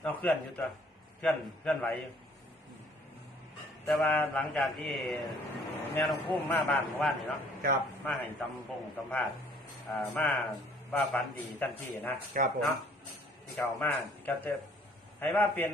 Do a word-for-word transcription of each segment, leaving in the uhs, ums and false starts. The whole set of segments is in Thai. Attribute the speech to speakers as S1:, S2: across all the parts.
S1: ต้องเคลื่อนอยู่ตัวเคลื่อนเคลื่อนไหวอยู่แต่ว่าหลังจากที่แม่น้องพุ่มมาบ้านเมื่อวานนี่เนาะ
S2: ครับ
S1: มาให้ตำพงตำพาดอ่ามาว่าฝันดีทันทีนะครับ
S2: ผม
S1: เนาะที่เก่ามาก็จะให้ว่าเป็น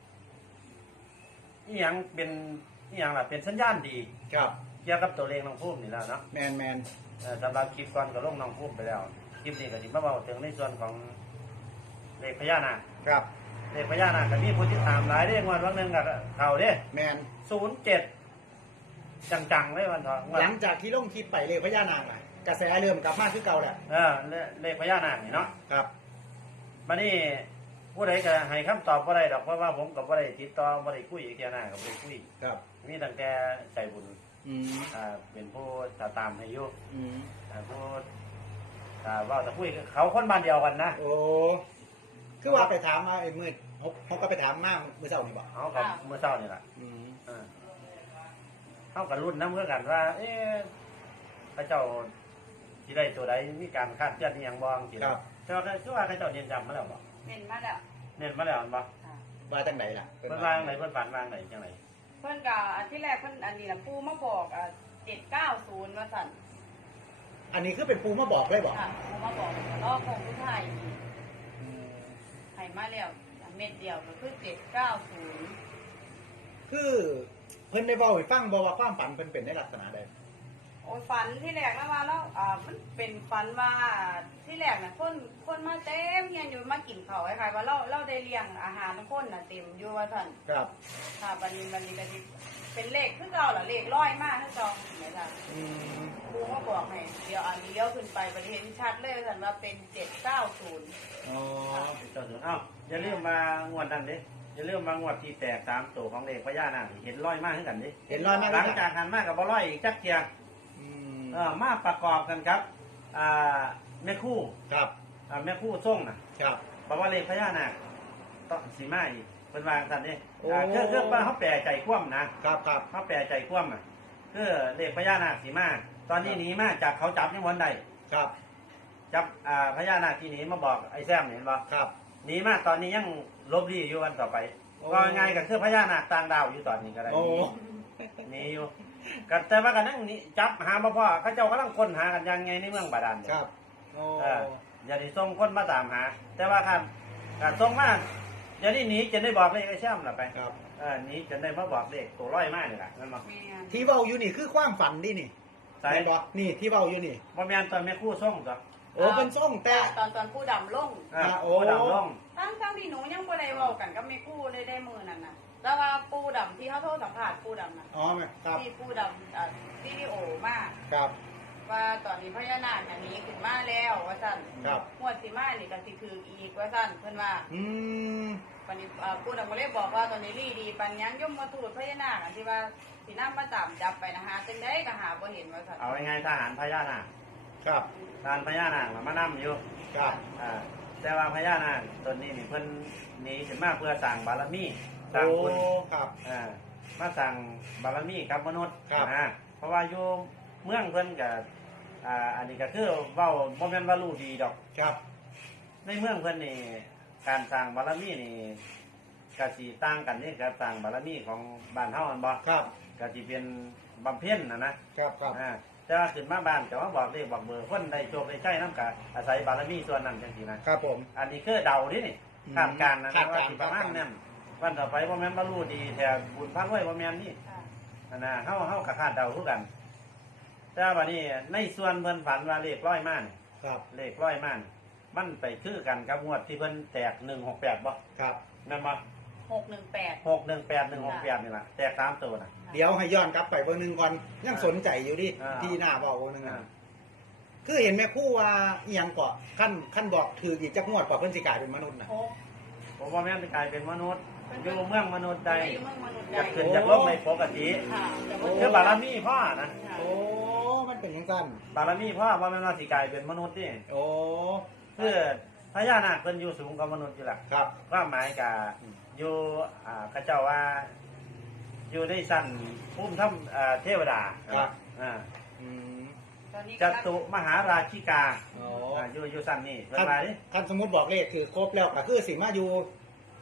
S1: อีหยังเป็นอีหยังล่ะเป็นสัญญาณดี
S2: ครับ
S1: เกี่ยวกับตัวเลขน้องพุ่มนี่แล้วเนาะ
S2: แมนแมน
S1: สำหรับคลิปก่อนก็ลงน้องพุ่มไปแล้วคลิปนี้ก็ถึงมาบอกถึงในส่วนของเลขพญานาค
S2: ครับ
S1: เลขพญานาคก็มีผู้ที่ถามหลายเด้งวดวันหนึ่งกับเขาเด้
S2: แมน
S1: ศูนย์เจ็ดจังๆเลยวันทอง
S2: หลังจากที่ลงคลิปไปเลขพญานาคอ่ะกระแสเริ่มกลับมาคือเก่าแหละ
S1: เออเลขพญานาคนี่เนาะ
S2: ครับ
S1: มานี่ผู้ใดจะให้คำตอบบ่ได้ดอกเพราะว่าผมกับบ่ได้ติดต่อบ่ได้คุยแค่นั้นกับบ่ได้คุย
S2: ครับ
S1: มีตั้งแต่ใจบุญ
S2: อืม
S1: อ่าเป็นผู้ตามให้อยู่
S2: อืม
S1: อ่าผู้อ่าว่าจะคุยเขาคนบ้านเดียวกันนะ
S2: โอ้คือว่าไปถามมาไอ้มืดเขาเขาก็ไปถามมาเมื่อเช้านี่บ่
S1: เขากับเมื่อเช้านี่แหละ
S2: อืม
S1: อ่าเขากับรุ่นน้ำเพื่อกันว่าเอ๊ะพระเจ้าที่ได้ตัวใดมีการคาดเคลื่อนอย่างบ้างที
S2: ครับ
S1: แต่ว่าคือว่าพระเจ้าเน้นย้ำมาแล้วบ่
S3: เน้นมาแล้ว
S1: เน้นมาแล้วบ่
S2: ว่าจังไหนล่ะ
S1: เพิ่นวางไหนเพิ่นฝันวางไหนจังไหน
S3: เพิ่นก็อันที่แรกเพิ่นอันนี้ล่ะปูมาบอกอ่ะเจ็ดเก้าศูนย์ว่าสั่น
S2: อันนี้คือเป็นปูมาบอกเลยบอก
S3: ค่ะปูมาบอกรอบคงผู้ไทยไทยมาแล้วเม็ดเดียวก็คือเจ็ดเก้าศูนย์
S2: คือเพิ่นได้บอกให้ฟังบอกว่าความฝันเพิ่นเป็นในลักษณะใด
S3: โอ้ฝันที่แรกแล้วว่าแล้วอ่ามันเป็นฝันว่าที่แรกน่ะคนคนมาเต็มเฮียนอยู่มากินข้าวคล้ายๆว่าเราเราได้เลี้ยงอาหารทุกคนน่ะเต็มอยู่ว่าท่าน
S2: ครับ
S3: ค่ะบัดนี้บัดนี้ก็สิเป็นเลขคือเก่าล่ะเลขร้อยมากคือเก่าแม่นล่ะ
S2: อืม
S3: ครูมาบอกให้เดี๋ยวอันเลี้ยวขึ้นไปบัดนี้เห็นชัดเลยว่าท่านว่าเป็นเจ็ดเก้าศูนย์
S2: อ๋อ
S1: เจ้าถึงเอ้าอย่าลืมมางวดนั้นดิอย่าลืมมางวดที่แตกสามตัวของเลขพญานาคเห็นร้อยมากขึ้นกันดิ
S2: เห็นร้อยมาก
S1: หลังจากหันมากกับบ่ร้อยอีกจักเทียเออมาประกอบกันครับอ่าแม่คู่
S2: ครับ
S1: อ่าแม่คู่ส่งนะครับบอกว่าเลขพญานาคต้องสีมาอีกเป็นวางสันนี่อ่าเครื่องเครื่องเขาแปลใจคว่ำนะครับ
S2: ครับ
S1: เขาแปลใจคว่ำอ่ะคือเลขพญานาคสีมาตอนนี้หนีมาจากเขาจับยังวันใด
S2: ครับ
S1: จับอ่าพญานาคที่หนีมาบอกไอ้แซมเห็นบ่
S2: ครับ
S1: หนีมาตอนนี้ยังลบลีอยู่วันต่อไปก็ง่ายกับคือพญานาคต่างดาวอยู่ตอนนี้ก็ได้หนีอยู่กันแต่ว่ากันนั่งนี่จับหาบ่พ่อเขาเจ้ากำลังค้นหากันยังไงในเมืองบาดาล
S2: ครับโอ้
S1: อย่าได้ส่งคนมาตามหาแต่ว่าครับการส่งมาเดี๋ยวนี้หนีจะได้บอกเลขไอ้แช่มล่ะไป
S2: ครับ
S1: เออหนีจะได้มาบอกเลขตัวร้อยมากนี่แหละนั่นบ่
S2: ที่เว้าอยู่นี่คือความฝันดินี่
S1: ใช่
S2: บ่นี่ที่เว้าอยู่นี่
S1: บ่แม่นตอนแม่คู่ส่งจ้ะ
S2: โอ้เป็นส่งแต่
S3: ตอนตอนผู้ดำลง
S1: อ่าโอ้ดำลง
S3: ทั้งทั้งที่หนูยังบ่ได้เว้ากันกับแม่คู่เลยได้มื้อนั้นน่ะแล้วว่าปูดำที่เขาโทรสัมภาษณ์ปูดำน่ะ
S2: อ๋อครับ
S3: ที่ปูดำอ่าวิดีโอมา
S2: ครับ
S3: ว่าตอนนี้พญานาคอันนี้ขึ้นมาแล้วว่าซั่น
S2: ครับ
S3: งวดสิมานี่ก็สิคืออีกว่าซั่นเพิ่นว่า
S2: อืม
S3: วันนี้อ่าปูดำก็เลยบอกว่าตอนนี้ลีดีปัญญังยมมาทูตพญานาคอันที่ว่าสินำมาตามจับไปนะฮะจังได๋ก็หาบ่เห็นว่าซั่น
S1: เอาง่ายๆทหารพญานาค
S2: ครับ
S1: ทหารพญานาคมานำอยู่
S2: ครับ
S1: อ่าแต่ว่าพญานาคตนนี้นี่เพิ่นหนีขึ้นมาเพื่อสร้างบารมีสร้างบุญ
S2: ครับ
S1: อ่ามาสั่งบารมีกับมนุษย์
S2: นะ
S1: เพราะว่าอยู่เมืองเพิ่นกับอ่าอันนี้ก็คือเว้าบ่แม่นว่ารู้ดีดอก
S2: ครับ
S1: ในเมืองเพิ่นนี่การสร้างบารมีนี่ก็สิต่างกันนี่กับสร้างบารมีของบ้านเฮาอันบ่
S2: ครับ
S1: ก็สิเป็นบำเพ็ญน่ะนะครับ
S2: ครับ
S1: อ่าแต่ว่าขึ้นมาบ้านก็ว่าบอกเลขบอกเบอร์คนได้โชคได้ใช้นำก็อาศัยบารมีส่วนนั้นจังซี่นะครับ
S2: ผม
S1: อันนี้คือเดาดินี่คาดการณ์นะว่าสิประมาณนั้นวันต่อไปบ่แม่นบ่รู้ดีแต่บุญพระรวยบ่แม่นนี่อันน่ะเฮาเฮาก็คาดเดาคือกันแต่บัดนี้ในส่วนเพิ่นฝันว่าเลขร้อยมานี่
S2: ครับ
S1: เลขร้อยมานี่มันไปคือกันกับงวดที่เพิ่นแตกหนึ่งหกแปดบ่
S2: ครับ
S1: แม่นบ่
S3: หกหนึ่งแปด
S1: หกหนึ่งแปด หนึ่งหกแปดนี่ล่ะแตกสามตัวน่ะ
S2: เดี๋ยวให้ย้อนกลับไปเบิ่งนึงก่อนยังสนใจอยู่ดิที่หน้าเว้าเบิ่งนึงคือเห็นแม่ครูว่าอีหยังก็คั่นคั่นบอกถืออีกจักงวดกว่าเพิ่นสิกลายเป็นมนุษย์น่ะ
S1: ผมว่าแม่นสิกลายเป็นมนุษย์อยู่เมืองมนุษย์ใดอยากขึ้น
S3: อย
S1: ากลงในปกติคือบารมีพ่อนะ
S2: โอ้มันเป็นจังซั่น
S1: บารมีพ่อว่าแม่นว่าสิกลายเป็นมนุษย์นี่
S2: โอ้
S1: คือพญานาคเพิ่นอยู่สูงกว่ามนุษย์อยู่ล่ะ
S2: ครับ
S1: ความหมายก็อยู่อ่าเขาเจ้าว่าอยู่ในชั้นภูมิธรรมอ่าเทวดา
S2: ครับ
S1: อ่า
S2: อืม
S1: จตุมหาราชิกาอ๋ออยู่อยู่ชั้นนี้เวลาดิ
S2: คันสมมุติบอกเลขคือครบแล้วก็คือสิมาอยู่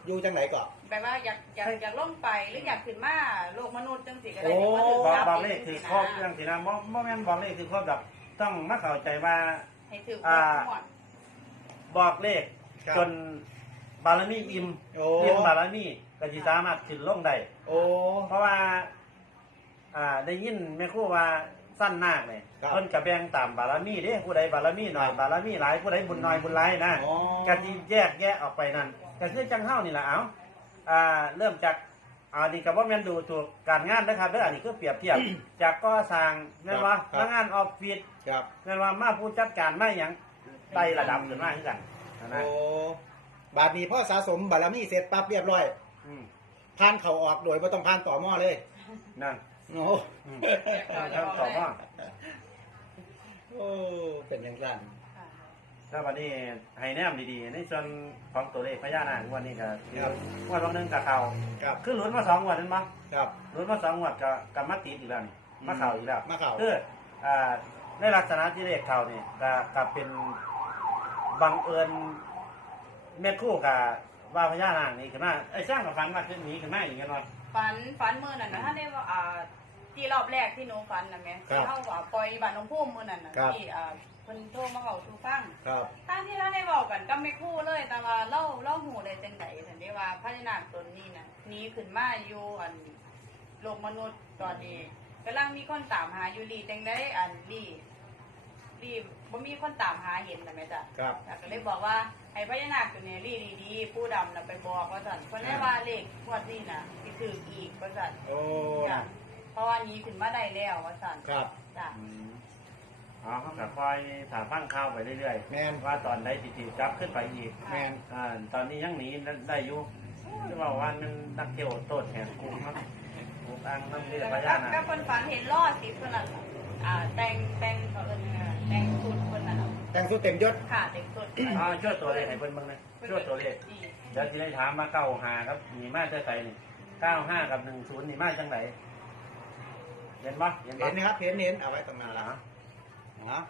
S2: อยู่จังไหนก่อน
S3: แบบว่าอยากอยากอยากลงไปหรืออยากขึ้นมาโลกมนุษย์จังสิก็ได้
S2: โอ้
S3: มาถึง
S1: บอก
S3: จั
S1: บอกเลข
S3: จั
S1: คื
S3: ง
S1: อ
S3: สิ
S1: ครบเรื่องสินะบ่บ่แม่นบอกเลขคือครบดอกต้องมาเข้าใจว่า
S3: ให้ถือ
S1: อ่า
S3: หมด
S1: บอกเลข
S2: ครับ
S1: จนบารมีอิ่ม
S2: โอ้
S1: อิ่มบารมีก็สิสามารถขึ้นลงได้
S2: โอ้
S1: เพราะว่า อ่า ได้ยินแม่ครูว่าสั้นนาคเนี่ย
S2: ครับ
S1: เพิ่นก็แบ่งตามบารมีเด้ผู้ใดบารมีน้อยบารมีหลายผู้ใดบุญน้อยบุญหลายนะ
S2: อ๋อ
S1: ก็สิแยกแยะออกไปนั่นก็คือจังเฮานี่ล่ะเอ้าอ่า เริ่มจากอ่านี่ก็บ่แม่นดูถูกการงานนะครับเด้ออันนี้คือเปรียบเทียบ จากก่อสร้างแม่นว่า
S2: ครับ
S1: พนักงานออฟฟิศ
S2: ครับ
S1: แม่นว่ามาผู้จัดการมาหยังไต่ระดับขึ้นมาคือกันนะ
S2: โอ้บาดนี้พ่อสะสมบารมีเสร็จปั๊บเรียบร้อย
S1: อืม
S2: ผ่านเขาออกโดยไม่ต้องผ่านต่อหม้อเลย
S1: นั่น
S2: โอ้
S1: อืมท่านตอบว่า
S2: โอ้เป็นอย่างนั้น
S3: ค่ะ
S1: ถ้าวันนี้ให้แนมดีๆในส่วนของตัวเลขพญานาคงวันนี้ก็คือ
S2: ครับ
S1: งวันวันหนึงกับเขา
S2: ครับ
S1: คือหลุนมาสองงวันนั่นปะ
S2: ครับ
S1: หลุนมาสองงวันกับกับมาติดอีกแล้วนี่มาเข่าอีกแล้ว
S2: มาเข้า
S1: คืออ่าในลักษณะที่เลขเข่านี่ก็กับเป็นบังเอิญแม่ครู่กับว่าพญานาคนี่ขึ้นมาไอ้สร้างกับฝันว่าขึ้นหนีขึ้นมาอย่างเงี้ยเนาะ
S3: ฝันฝันมือนั่นนะถ้าได้ว่าอ่าที่รอบแรกที่หนูฝันนะแม่ที่เขาว่าปล่อยบัตรน้องพุ่มมือนั่นนะที่อ่าเพิ่นโทรมาเขาสู่ฟัง
S2: ครับ
S3: ทั้งที่เราได้บอกกันก็ไม่คู่เลย แต่ว่าเล่าเล่าหูได้จังไดถึงได้ว่าพญานาคตนนี้น่ะหนีขึ้นมาอยู่อันโลกมนุษย์ตอนนี้กำลังมีคนตามหาอยู่ลีจังได้อันลีลีบ่มีคนตามหาเห็นนะแม่จ้ะ
S2: ครับ
S3: ก็เลยบอกว่าให้พญานาคตัวนี้ลีดีๆผู้ดำน่ะไปบอกว่าสั่นเพราะได้ว่าเลขงวดนี้น่ะสิถืออีกว่าสั่น
S2: โอ้
S3: จ้ะเพราะว่าหนี้ขึ้นมาได้แล้วว่าสั่น
S2: ครับ
S3: จ้ะ
S1: อืมอ๋อเขาก็คอยถามฟังข่าวไปเรื่อย
S2: แมน
S1: ๆว่าตอนใดติดๆจับขึ้นไปอีก
S2: แมน
S1: อ่าตอนนี้ยังหนีได้อยู่ที่ว่าวันมันนักเที่ยวโตดแหงกุ้งครับกุ้งอังน้ำเลือดพญานา
S3: ก็
S1: ค
S3: คนฝันเห็นรอดสิเพิ่นน่ะอ่าแต่งแต่งเขาเอิ้นว่าแต่งชุดเพิ่นน่ะ
S2: แต่งสุดเต็มยศ
S3: ค่ะแต่งชุด
S1: อ่าช่วยตัวเลขให้เพิ่นเบ้างเลยช่วยตัวเลข
S3: นี่
S1: เดี๋ยวที่ได้ถามมาเก้าหาครับหนีมาเท่าไหร่นี่เก้าห้ากับหนึ่งศูนย์หนีมาจังไหนเห็นปะเห็น
S2: เห็
S1: ปะ
S2: นนะครับเห็นเห็นเอาไว้ตรงนั้นละอ๋อ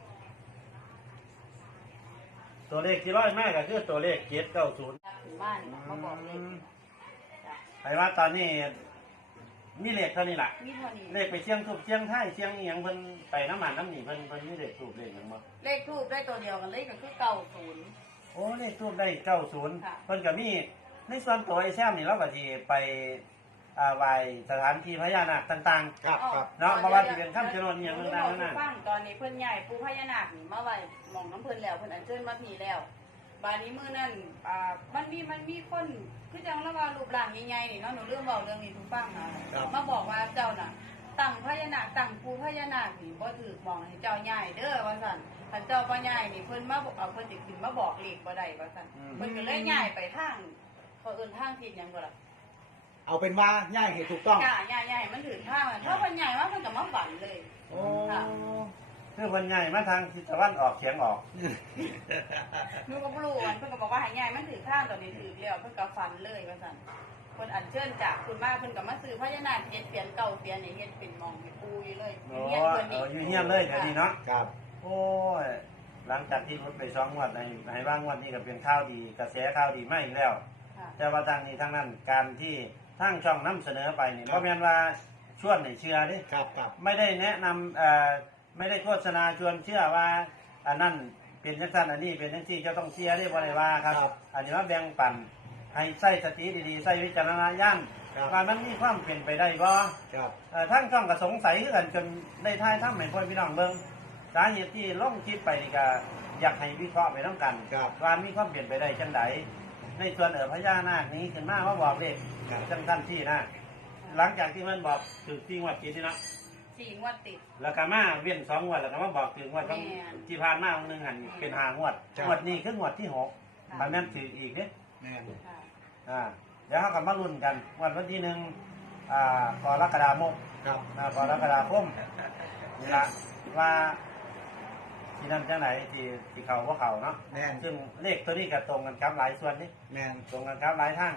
S1: ตัวเลขที่ร้อยมากก็คือตัวเลขเจ็ดเก้าศูนย์
S3: ถึงบ้านมาบอกเลยจ้ะ
S1: ไอ้ว่าตอนนี้มีเลขเท่านี้แหละ
S3: มีเท่านี้
S1: เลขไปเชียงทุบเชียงไทยเชียงอีหยังเพิ่นไปน้ำมันน้ำหนีเพิ่นเพิ่นมีเลขทูบเลขหยังบ่
S3: เลขทูบได้ตัวเดียวกันเลยก็คือเก้าศูนย์
S1: โอ้เลขทูบได้เก้าศูนย์
S3: ค่ะ
S1: เพิ่นก็มีในส่วนตัวไอ้แซมนี่เราก็สิไปอ่าไหว้สถานที่พญานาคต่าง
S2: ครับครับ
S1: เนาะเพราะว่าสิเป็นคำชะโนดอิหยังต่างๆนั่นน่ะ
S3: ฟังตอนนี้เพิ่นใหญ่ปูพญานาคนี่มาไว้หมองน้ำเพิ่นแล้วเพิ่นอัญเชิญมาทีแล้วบานนี้มื้อนั้นอ่ามันมีมันมีคนคือจังแล้วว่ารูปร่างใหญ่ๆนี่เนาะหนูเรื่องเว้าเรื่องนี้ทุกฟังนะมาบอกว่าเจ้าน่ะตั้งพญานาคตั้งปูพญานาคนี่บ่ถูกมองให้เจ้าใหญ่เด้อว่าซั่นคันเจ้าบ่ใหญ่นี่เพิ่นมาบอกเอาเพิ่นสิขึ้นมาบอกเลขบ่ได้ว่าซั่น
S1: อืม
S3: เพิ่นก็เลยย้ายไปทางเขาเอิ้นทางผิดหยังบ่ล่ะ
S2: เอาเป็นว่าย่ายให้ถูกต้อง
S3: จ้าย้ายย้ายมันถึงทางมันเพราะเพิ่นย้ายมาเพิ่นก็มาบั่นเลย
S2: โอ้
S3: ค่ะ
S1: คือเพิ่นใหญ่มาทางทิศตะวันออกเฉียงออก
S3: หนูก็บ่รู้มันเพิ่นก็บอกว่าให้ย้ายมันถึงทางตอนนี้ถึงแล้วเพิ่นก็ฟันเลยว่าซั่นเพิ่นอัญเชิญจากคุณมาเพิ่นก็มาซื้อพญานาคเฮ็ดเปลี่ยนเก่าเปลี่ยนนี่เฮ็ดเป็นหมองให้ปูอยู่เลย
S1: โอ้
S3: เฮียนเพิ่น
S1: เอ
S3: นี่
S1: ออยู่เฮียนเลยเดี๋ยวนี้เนาะ
S2: ครับ
S1: โอ้ยหลังจากที่รถไปสองงวดในในบ้างงวดนี้ก็เป็นข้าวดีกระแสข้าวดีมากอีกแล้ว
S3: ค่ะ
S1: แต่ว่าทางนี้ทางนั้นการที่ทั้งช่องนำเสนอไปนี่เพราะแม่นว่าชวนให้เชื่อเดิ
S2: ครับครับ
S1: ไม่ได้แนะนำเอ่อไม่ได้โฆษณาชวนเชื่อว่าอันนั้นเป็นจังซั่นอันนี้เป็นจังซี่จะต้องเชื่อได้บ่ได้ว่าครับ อันนี้ว่าแบ่งปันให้ใส่สติดีๆใส่วิจารณญาณว่ามันมีความเป็นไปได้บ่
S2: ครับ
S1: เอ่อทั้งช่องก็สงสัยคือกันจนได้ทายทำให้พ่อพี่น้องเบิ่งสาเหตุที่ลงคลิปไปนี่ก็อยากให้วิเคราะห์ไปนํกัน
S2: ครับ
S1: ว่ามีความเปลี่ยนไปได้จังไดในส่วนเออพญานาคนี้ขึ้นมาว่าบอกเลขจังท่านที่นะหลังจากที่มันบอกถึงที่งวดกี่ที่นะ
S3: สี่งวดติด
S1: แล้วก็มาเว้นสองงวดแล้วก็มาบอกถึงงวดของ
S3: แม่น
S1: ที่ผ่านมาของหนึงหันเป็นห้างวดงวดนี้คืองวดที่หก
S3: ค่ะ
S1: มันแม่นถืออีกเนี่ย
S2: แม่น
S3: ค่ะ
S1: อ่าเดี๋ยวเขากลับมาลุ้นกันวันวันที่หนึ่งอ่ากรกฎาคม
S2: ครับ
S1: นะกรกฎาคมนี่ละว่าที่นั่นจังไหนที่ที่เขาว่าเขาเนาะ
S2: แม่น
S1: ซึ่งเลขตัวนี้ก็ตรงกันครับหลายส่วนนี่
S2: แม่น
S1: ตรงกันครับหลายทาง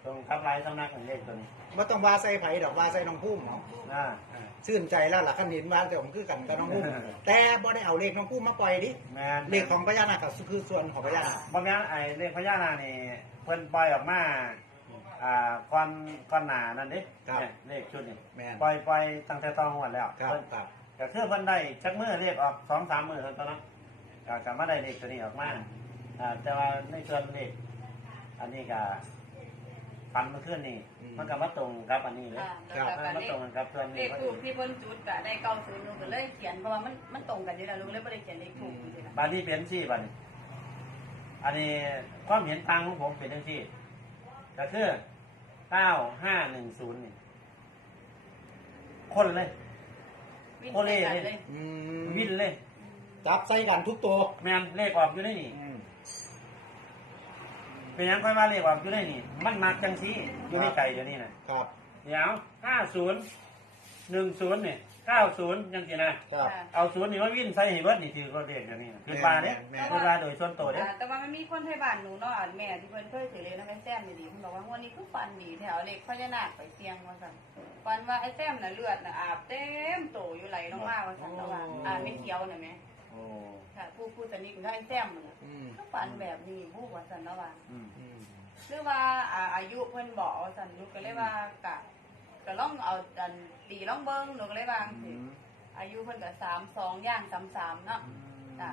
S1: ตรงทับลายสำนักของเลขตัวนี้
S2: บ่ต้องว่าใส่ไผดอกว่าใส่น้องพุ่มเนาะ
S1: อ่า
S2: ชื่นใจแล้วล่ะคันเห็นว่าแต่ผมคือกันกับน้องพุ่มแต่บ่ได้เอาเลขน้องพุ่มมาปล่อยดิ
S1: แม่น
S2: เลขของพญานาคก็คือส่วนของพญานาค
S1: บ่แม่นไอ้เลขพญานาคนี่เพิ่นปล่อยออกมาอ่าก่อนก่อนหน้านั่นเด้เนี่ยเลขชุดนี้
S2: แม่น
S1: ปล่อยปล่อยตั้งแต่ตอนงวดแล้ว
S2: ครับ
S1: เพิ่น
S2: ครับ
S1: ก็คือเพิ่นได้จักมื้อเลขออก สองสาม มื้อเท่านั้นเนาะก็ก็มาได้เลขตัวนี้ออกมาอ่าแต่ว่าในส่วนเลขอันนี้ก็ฟันเมื่อคืนนี่มันก็มาตรงกับอันนี้เลย
S3: ค่ะแล้วก็
S1: มา
S3: เล
S1: ตรง
S3: ข
S1: กันกับส่วน
S3: เล
S1: นี้
S3: ข
S1: พอ
S3: ถู
S1: ดี
S3: กที่เพิ่นจุดก็ได้เก้าศูนย์หนูก็เลยเขียนเพราะว่ามันมันตรงกันอยู่แล้วลูกเลยบ่ได้เขียนเลขถูกจริงๆนะ
S1: บานนี้เป็นสี่บัดนอันนี้ความเห็นต่างของผมเป็นจังซี่ก็คือเก้าห้าหนึ่งศูนย์นี่คนเลย
S3: วิ่ง
S1: โอเล่
S3: ใส่กัน
S1: เลย
S3: เลย
S2: อืม
S1: วินเลย
S2: จับใส่กันทุกตัว
S1: แมนเลขออกอยู่ในนี่
S2: อืม
S1: เป็นหยังค่อยว่าเลขออกอยู่ในนี่ มันมักจังซี่อยู่ในใจเดี๋ยวนี้นะครับ เดี๋ยวห้าศูนย์หนึ่งศูนย์เนี่ยเก้าศูนย์ยังสินะ
S2: ครับ
S3: ค่ะ
S1: เอาศูนย์นี่มาวิ่นใส่ให้เบิดนี่คือก็เลขอย่างนี้นะคือปลาเนี่ย
S2: แม่น
S1: คือปลาโดยส่วนตัวเนี่ย
S3: อ่าแต่ว่ามันมีคนไทยบ้านหนูเนาะอ่ะแม่ที่เพิ่นเคยถือเลยนะแม่แซมนี่ดีเพิ่นบอกว่างวดนี้คือฟันดีแถวเลขพญานาคไปเสียงว่าซั่นฟันว่าไอ้แซมน่ะเลือดน่ะอาบเต็มโตอยู่ไหลลงมาว่าซั่นแล้วว่าอ่าไม่เขียวน่ะแม่
S1: โอ้
S3: ค่ะผู้ผู้สนิทของไอ้แซมน่ะ
S2: อืม
S3: ก็ฟันแบบนี้ผู้ว่าซั่นแล้วว่า
S1: อืม
S2: อืม
S3: หรือว่าอ่าอายุเพิ่นบอกว่าซั่นลูกก็เลยว่ากะก็ลองเอาอันตีลองเบิ่งหนูก็เลยว่าจัง
S1: อื
S3: ซี่
S1: ม
S3: อายุเพิ่นก็สามสิบสองย่างสามสิบสามเนาะ จ้ะ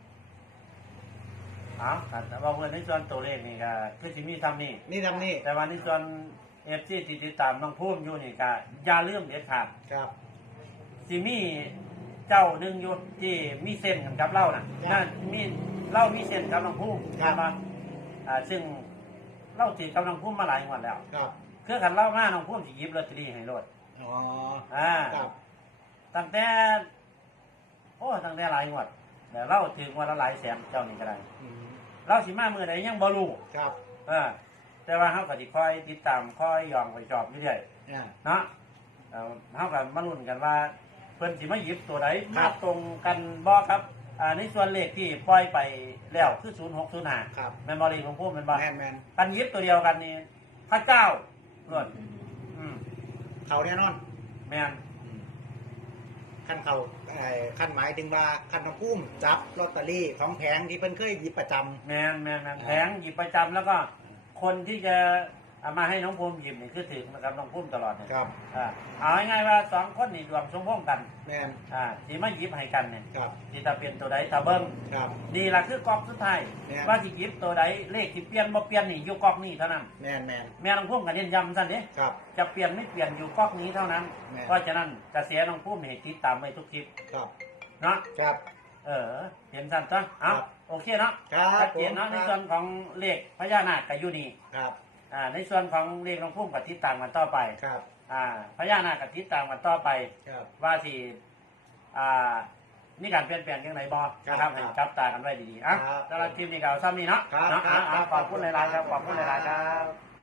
S1: เอาแต่ว่าเพื่อนในส่วนตัวเลขนี่ก็คือสิมีทำนี่
S2: นี่ทำนี่
S1: แต่ว่าในส่วนเอฟซีที่ติดตามน้องพุ่มอยู่นี่ก็อย่าลืมเด็ดขาด
S2: ครับ
S1: สิมีเจ้าหนึ่งอยู่ที่มีเส้นกันกับเล่าน่ะ
S2: ครับ
S1: นั่นมีเล่ามีเส้นกับน้องพุ่ม
S2: ครับ
S1: ใช่ปะอ่าซึ่งเล่าติดกับน้องพุ่มมาหลายงวดแล้ว
S2: ครับ
S1: คือขันเล่ามาน้องพุ่มสิหยิบลอตเตอรี่ให้รถ
S2: อ๋อ
S1: อ่า
S2: ครับ
S1: ตั้งแต่โอ้ตั้งแต่หลายงวดแต่เล่าถึงวันละหลายแสนเจ้านี่ก็ได้
S2: อืม
S1: เล่าสิมาเมื่อใดยังบ่รู้
S2: ครับ
S1: เออแต่ว่าเฮาก็สิคอยติดตามคอยยองไปจอบเรื่อย
S2: อ่า
S1: ๆเนาะเอ่อเฮาก็มาลุ้นกันว่าเพิ่นสิมาหยิบตัวใด
S2: ครั
S1: มา
S2: บ
S1: ตรงกันบ่ครับอ่าในส่วนเลขที่ปล่อยไปแล้วคือศูนย์หกศูนย์ห้า
S2: ครับ
S1: แม่นบ่ลีของผมแม่นบ่
S2: แมนแมน
S1: กันหยิบตัวเดียวกันนี่พระเจ้าล้วนอืม
S2: เขาแน่นอน
S1: แม่น
S2: อืมขั้นเขาไอ้ขั้นหมายถึงว่าขั้นน้องพุ่มจับลอตเตอรี่ของแผงที่เพิ่นเคยหยิบประจำ
S1: แม่นแม่นแม่นแผงหยิบประจำแล้วก็คนที่จะเอามาให้น้องภูมิหยิบนี่คือถึงนะครับน้องภูมิตลอดเนี่ย
S2: ครับ
S1: อ่าเอาง่ายๆว่าสองคนนี่ดวงสมพงษ์กัน
S2: แมน
S1: อ่าที่มาหยิบให้กันเนี่ย
S2: ครับ
S1: ที่จะเป็นตัวใดถ้าเบิ้ง
S2: ครับ
S1: นี่ล่ะคือกอกสุดท้าย
S2: แม่น
S1: ว่าที่หยิบตัวใดเลขที่เปลี่ยนบ่เปลี่ยนนี่อยู่กอกนี้เท่านั้น
S2: แมนแมน
S1: แม่น้องภูมิก็เน้นย้ำซั่นเด้
S2: ครับ
S1: จะเปลี่ยนไม่เปลี่ยนอยู่กอกนี้เท่านั้น
S2: แม่น
S1: เพราะฉะนั้นกระแสน้องภูมินี่ให้ติดตามไว้ทุกคลิป
S2: ครับ
S1: เนาะ
S2: ครับ
S1: เออเห็นซั่นจ้ะเอา
S2: ครับ
S1: โอเคเนาะ
S2: ครับ
S1: ชัดเจนเนาะ
S2: ผม
S1: ในส่วนของเลขพญานาคก็อยู่นี่
S2: ครับ
S1: อ่าในส่วนของเลขน้องพุ่มกับติดตามกันต่อไป
S2: ครับ
S1: อ่าพญานาคกับติดตามกันต่อไป
S2: ครับ
S1: ว่าสิอ่ามีการเปลี่ยนแปลงยังไงบอ
S2: ครับ
S1: นะครับให้จับตากันไว้ดีๆอ่ะ
S2: ครับ
S1: สำหรับคลิปนี้ก็เอาซ้ำนี้เนาะ
S2: ครับ
S1: เนาะ
S2: ครับ
S1: อ่ะอ่ะ
S2: ครับ
S1: ขอบคุณหลายๆครับขอบคุณหลายๆครับ